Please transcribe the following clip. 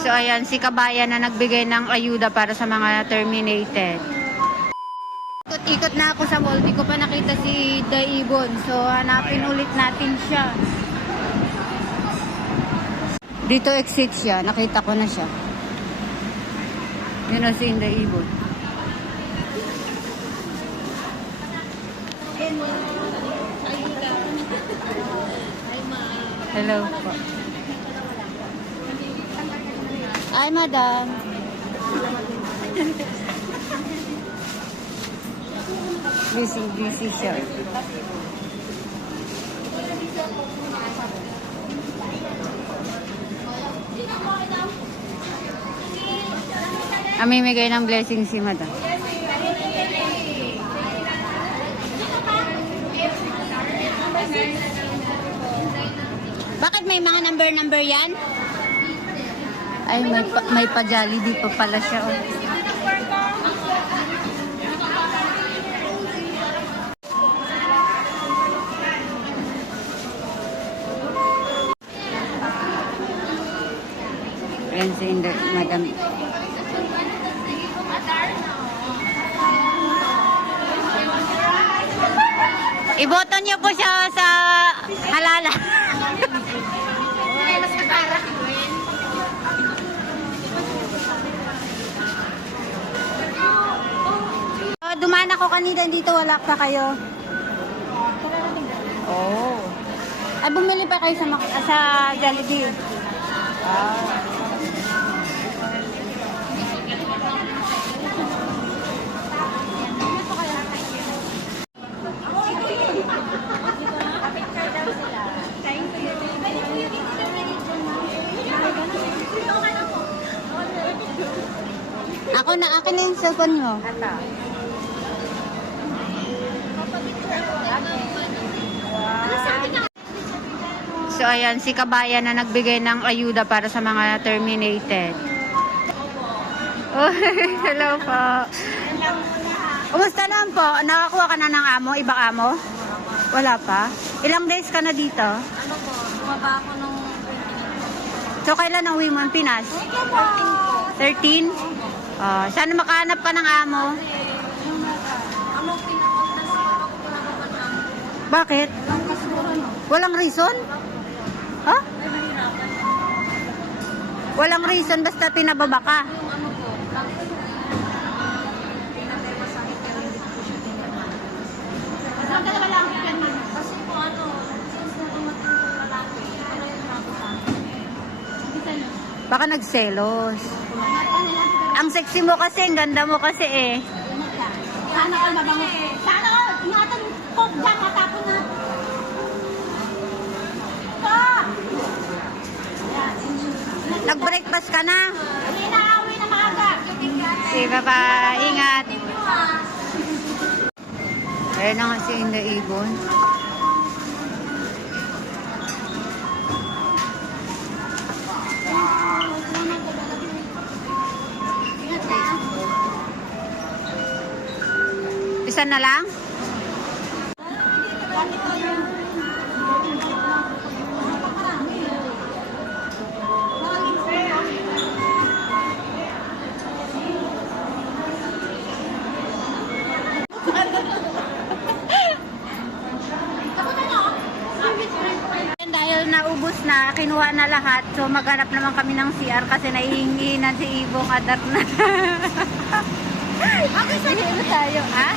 So ayan, si Kabayan na nagbigay ng ayuda para sa mga terminated. Ikot-ikot na ako sa mall, di ko pa nakita si Daibon. So hanapin ulit natin siya. Dito exit siya, nakita ko na siya. Yun na si Inday Ibon. Hello po. Ay, madam. busy, busy siya. Amimigay ng blessing si madam. Bakit may mga number-number yan? Ay, may, pa, may pa-Jollibee pa pala siya. Oh. Ayan si Inder, Madam. Iboto niyo po siya sa halala. Dumaan ako kanina dito, wala pa kayo. Oh. Ay, bumili pa kayo sa, Mac- sa Jollibee. Ah. Ako na, akin na yung cellphone mo. So ayan, si Kabayan na nagbigay ng ayuda para sa mga terminated. Oh, hello po. Kumusta naman po? Nakakuha ka na ng amo? Ibang amo? Wala pa? Ilang days ka na dito? Ano po, bumaba ako nung So kailan ang uwi mo ng Pinas? 13? Oh, sana makahanap ka ng amo. Bakit? Walang reason? Ha? Mahirapan. Walang reason basta pinababa ka. Ka? Baka nagselos. Ang sexy mo kasi, ang ganda mo kasi eh. Sana all Nag-breakfast ka na. Hindi na na maaga. Sige, bye Ingat. Ayun na nga si Inday Ibon. Isa na lang? Na, kinuha na lahat. So maghanap naman kami ng CR kasi naihinginan si Ibong Adar na. Bakit sa tayo, ha?